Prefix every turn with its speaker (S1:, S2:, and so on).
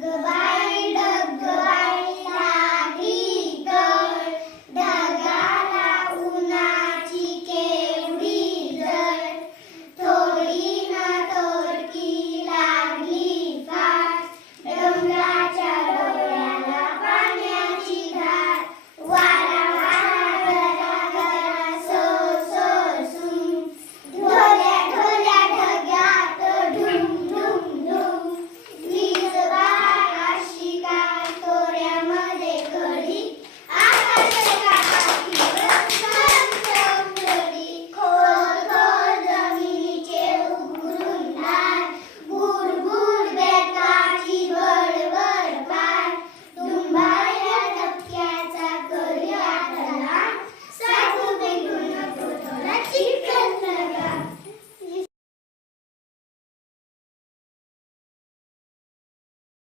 S1: Goodbye.